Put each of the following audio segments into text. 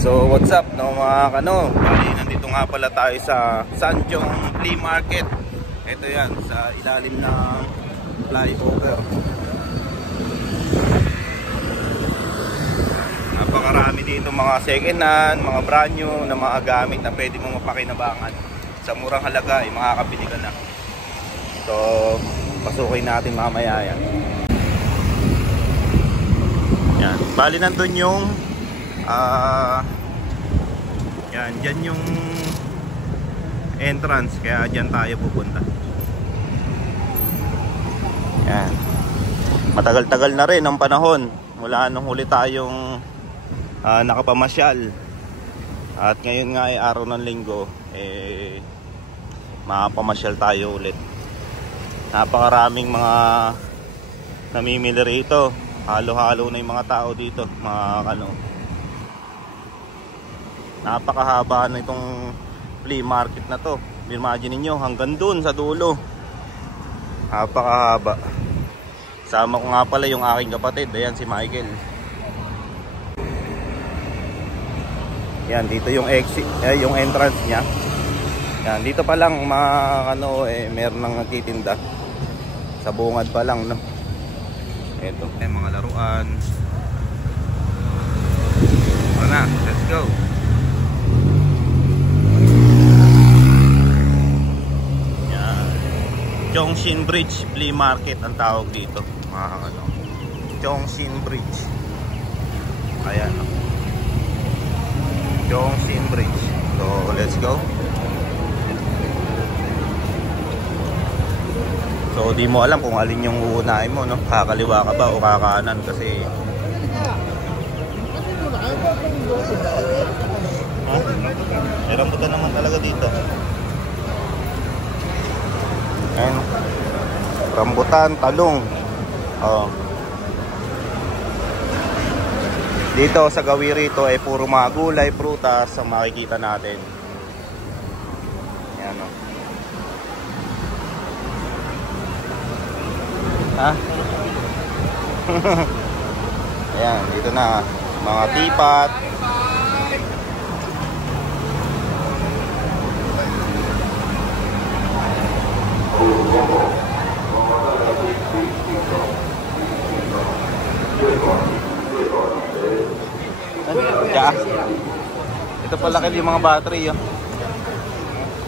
So what's up no mga kano, bali nandito nga pala tayo sa Sanchong Flea Market. Ito yan sa ilalim ng flyover. Napakarami dito mga second hand, mga brand new na mga gamit na pwede mong mapakinabangan. Sa murang halaga ay makakabili ka na. So pasukin natin mamaya yan. Yan, bali nandun yung yan, dyan yung entrance, kaya dyan tayo pupunta. Yan, matagal-tagal na rin ang panahon mula nung huli tayong nakapamasyal. At ngayon nga ay araw ng linggo, makapamasyal tayo ulit. Napakaraming mga namimili rito. Halo-halo na yung mga tao dito, mga kano. Napakahaba na itong flea market na to. Imagine niyo hanggang dun sa dulo. Napakahaba. Sama ko nga pala yung aking kapatid. Ayan si Michael. Yan, dito yung exit, yung entrance niya. Yan, dito pa lang mga ano, meron nang nagtitinda. Sa bungad pa lang, no. Ito, mga laruan. Tara na, let's go. Chongqing Bridge Flea Market ang tawag dito, mga ano. Chongqing Bridge. Ayan. Chongqing Bridge. So, let's go. So, di mo alam kung alin yung uunahin mo, no? Kakaliwa ka ba o kakanan kasi may rambutan naman talaga dito. Ayan, rambutan, talong. Dito sa gawi rito ay puro mga gulay, prutas ang makikita natin. Ayan, no? Ha? Ayan, dito na mga tipat. Kaya ito pala kayo yung mga battery, oh.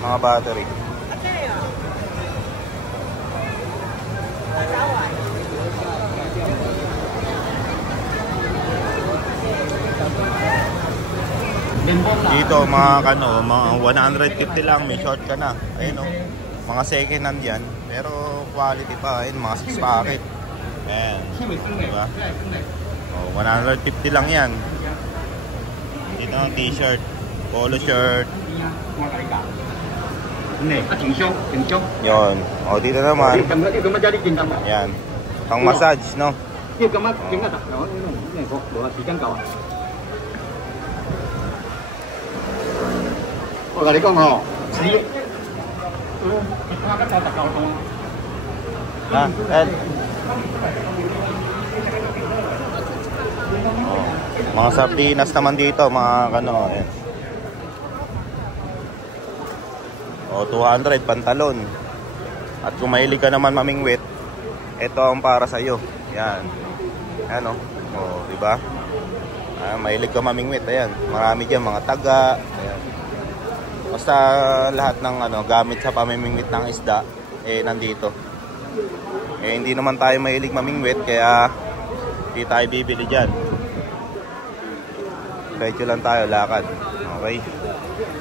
Mga battery. Dito mga kano, mga 150 lang, may short ka na. Ayun, oh. Mga second hand yan, pero quality pa. Ayun, mga 6 packet. Ayan, diba? Oh, 150 lang yan. Dito ang t-shirt, polo shirt. Yon. O, dito naman. Yan, pang massage, no? Ed. Oh, mga sardinas naman dito, mga kano, ayan. O, 200 pantalon. At kung mahilig ka naman mamingwit, ito ang para sa iyo. Yan. Ayan, o, diba? Mahilig ka mamingwit, ayan. Marami diyan mga taga, ayan. Basta lahat ng ano, gamit sa pamimingwit ng isda nandito. Hindi naman tayo mahilig mamingwit, kaya hindi tayo bibili diyan. Diretso lang tayo, lakad. Okay.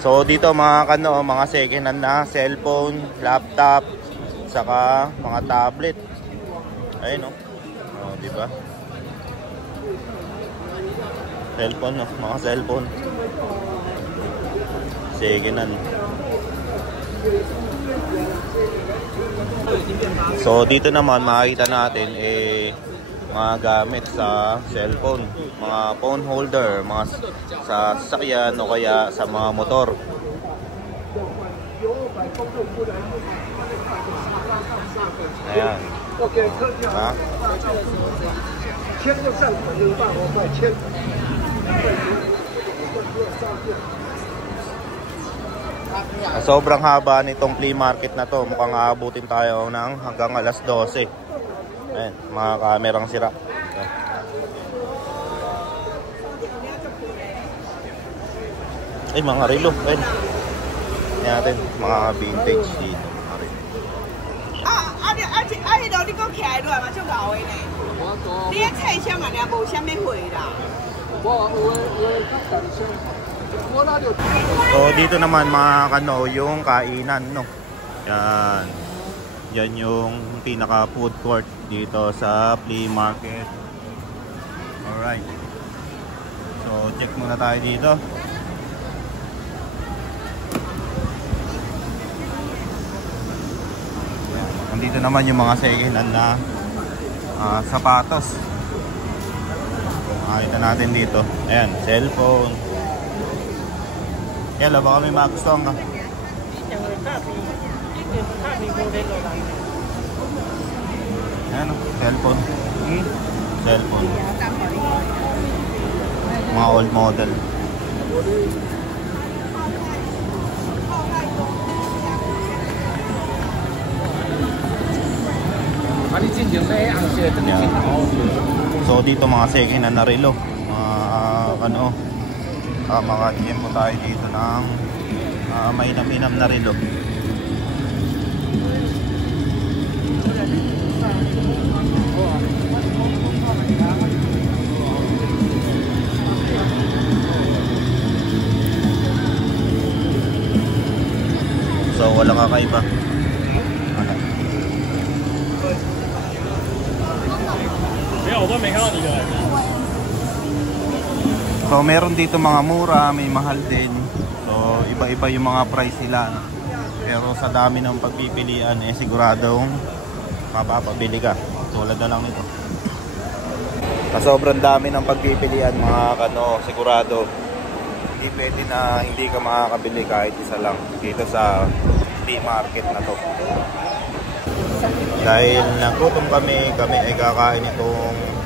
So dito mga kano, mga second hand na cellphone, laptop, saka mga tablet. Ayun, oh, di ba? Cellphone, no? Mga cellphone. Second hand. So dito naman makikita natin mga gamit sa cellphone, mga phone holder, mga sa sasakyan o kaya sa mga motor. Ayan. Ha? Sobrang haba nitong flea market na to. Mukhang aabutin tayo ng hanggang alas 12. Ayan, mga kamerang sira. Ay, mga relo. Ayan. Ayan natin, mga vintage dito. So dito naman mga kano yung kainan, no. Yan. Yan yung pinaka food court dito sa flea market. Alright. So check muna tayo dito. Nandito naman yung mga second hand na sapatos. Makita natin dito. Ayan, cellphone. Yan, baka may magustuhan ka. Ayan, cellphone. Cellphone. Mga old model. So dito mga second hand na relo. Mga DM mo tayo dito ng mainam-inam na relo. So wala kakaiba. So meron dito mga mura, may mahal din. So iba-iba yung mga price nila, no? Pero sa dami ng pagpipilian siguradong mapapabili ka. Tulad na lang nito. Sa sobrang dami ng pagpipilian mga kano, sigurado hindi pwede na hindi ka makakabili kahit isa lang dito sa flea market na to. Dahil nagutom kami ay kakain itong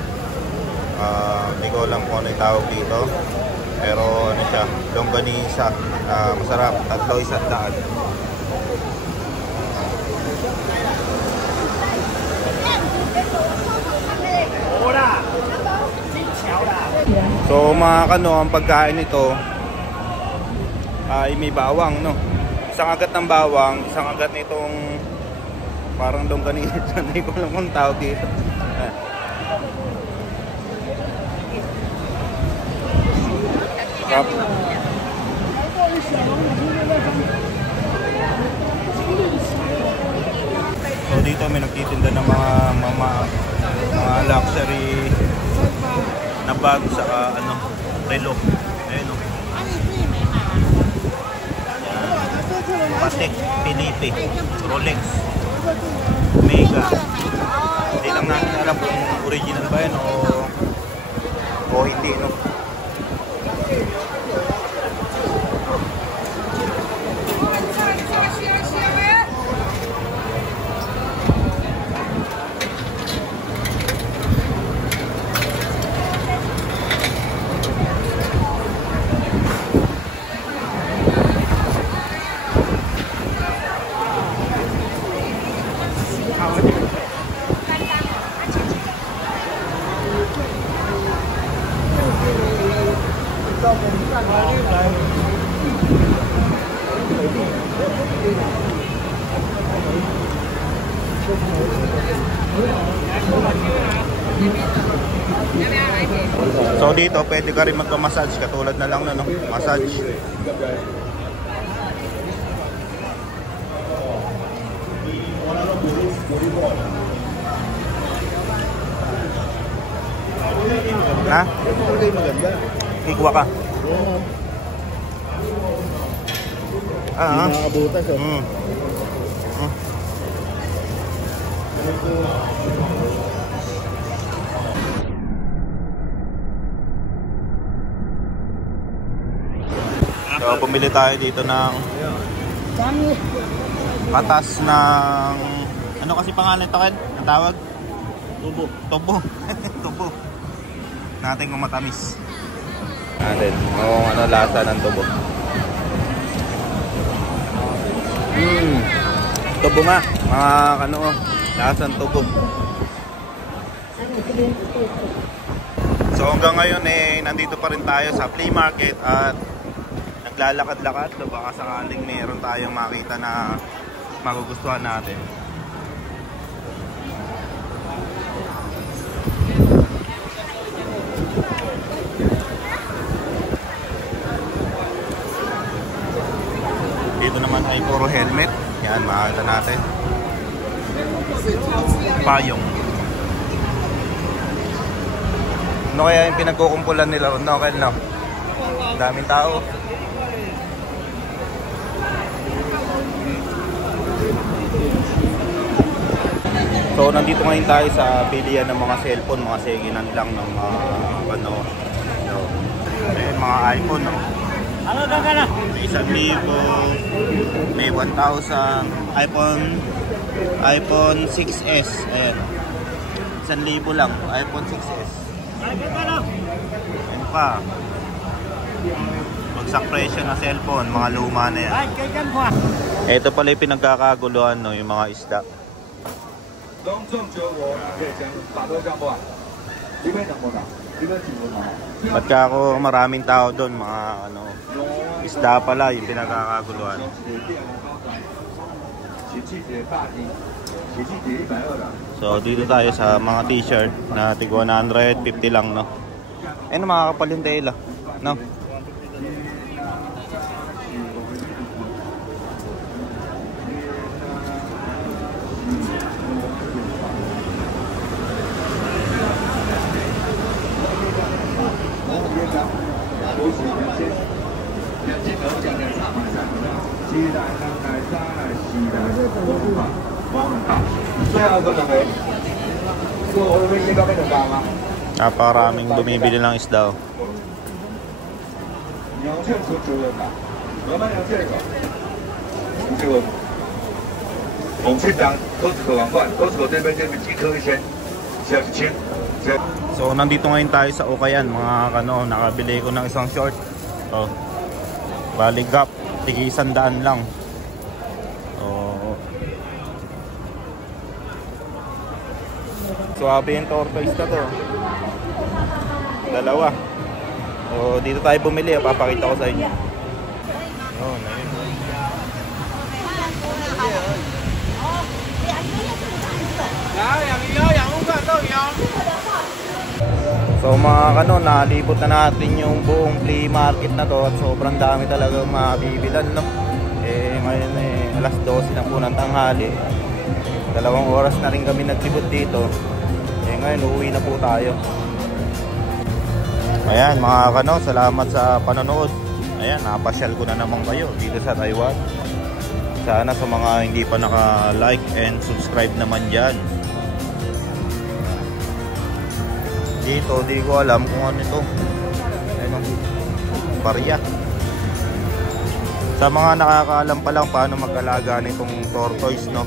hindi ko alam kung ano yung tawag dito, pero ano siya, longganisa, masarap, 300. So mga kano, ang pagkain nito ay may bawang, no? Isang agat ng bawang, isang agat nitong parang longganisa, hindi ko alam kung tawag dito. So dito may nagtitinda ng mga luxury na bag sa relo. Ayun, no? Patek, Philippe, Rolex, Omega. Hindi lang natin alam kung original ba yan o hindi, no? So dito pwede ka rin magpa-massage katulad na lang na, no? Massage. Ha? Ito talaga yung maganda. Higwa ka. Nakakabutas, oh. So bumili tayo dito ng patas ng ano kasi pangalan ito, Ken? Ang tawag? Tubo. Tubo. Tubo. Natin kung matamis. natin kung ano lasa ng tubo. Tubo nga, mga ano, lasang tubo. So hanggang ngayon nandito pa rin tayo sa flea market at naglalakad-lakad. So baka sakaling meron tayong makita na magugustuhan natin. Dito naman ay puro helmet. Yan, makakita natin. Payong. Ano kaya yung pinagkukumpulan nila? No, Kel, no? Daming tao. So, nandito ngayon tayo sa pilihan ng mga cellphone, mga second-hand lang ng mga ano. So, mga iPhone, no? Ano ka na? May 1,000, may 1,000, iPhone 6s, ayan. 1,000 lang, iPhone 6s. Ayan pa. Bagsak presyo na cellphone, mga luma na yan. Ito pala yung pinagkakaguluhan, no, yung mga isda. Pagka ako maraming tao doon, mga ano, isda pala yung pinagkakaguluhan. So dito tayo sa mga t-shirt na tig 150 lang, no. Ano, makakapal yung tela, no. Napakaraming bumibili ng isda. So nandito ngayon tayo sa Ukayan, mga kano, nakabili ko ng isang short. Oh. Bali gap, tigi 100 lang. Oh. Suwabe yung tortoise na to. Dalawa. So dito tayo bumili, papakita ko sa inyo. Oh, nice. So mga kano, nalibot na natin yung buong flea market na to at sobrang dami talaga mabibilan, no? Ngayon alas 12 na po ng tanghali. 2 oras na rin kami naglibot dito. Ngayon uuwi na po tayo. Ayan mga kano, salamat sa panonood. Ayan, napasyal ko na naman kayo dito sa Taiwan. Sana sa mga hindi pa naka-like and subscribe naman dyan. Dito, di ko alam kung ano ito. Ano? Barya. Sa mga nakakaalam pa lang paano mag-alaga nitong tortoise, no?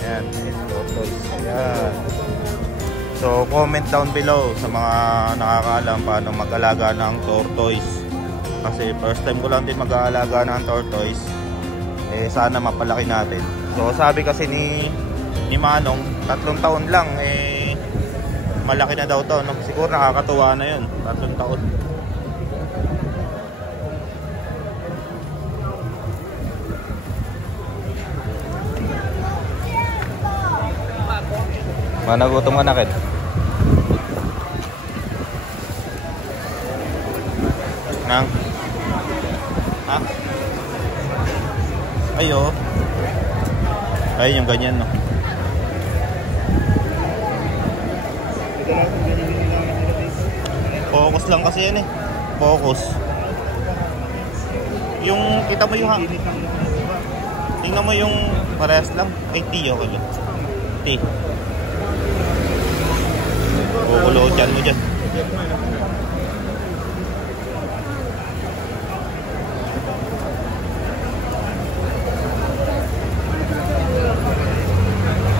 Ayan, tortoise. Ayan. So, comment down below sa mga nakakaalam paano mag-alaga ng tortoise. Kasi first time ko lang din mag-aalaga ng tortoise. Sana mapalaki natin. So, sabi kasi ni Manong, 3 taon lang, malaki na daw to, no? Siguro nakakatuwa na yun, 3 taon. Managutom ka na, Ken? Nang? Ha? Ayo. Ay, yung ganyan, no? Focus lang kasi yan eh. Focus. Yung, kita mo yung tingnan mo yung parehas lang. Ay, T, okay lang. T. Kukulo dyan mo dyan.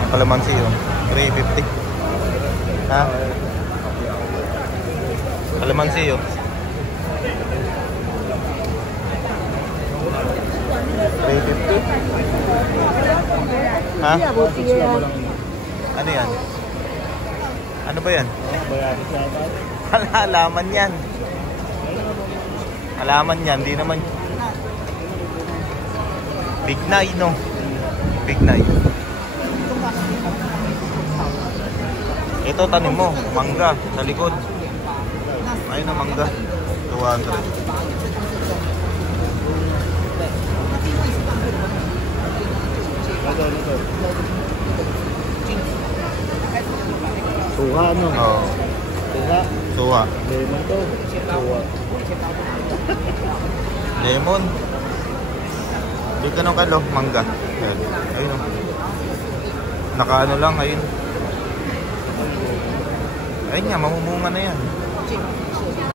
Kalamansi yun. 350. Ha? Kalamansi yun. 350. Ha? Ano yan? Ano ba yan? Halaman yan. Halaman yan, di naman. Bignay, no? Bignay. Ito, tanim mo. Mangga, sa likod. Ayun na, mangga. 200. Suha, no? Oo. Suha. Suha. Lemon to. Suha. Lemon. Di ka nung kalo, mangga. Ayun. Ayun o. Nakaano lang, ayun. Ayun nga, mamumunga na yan.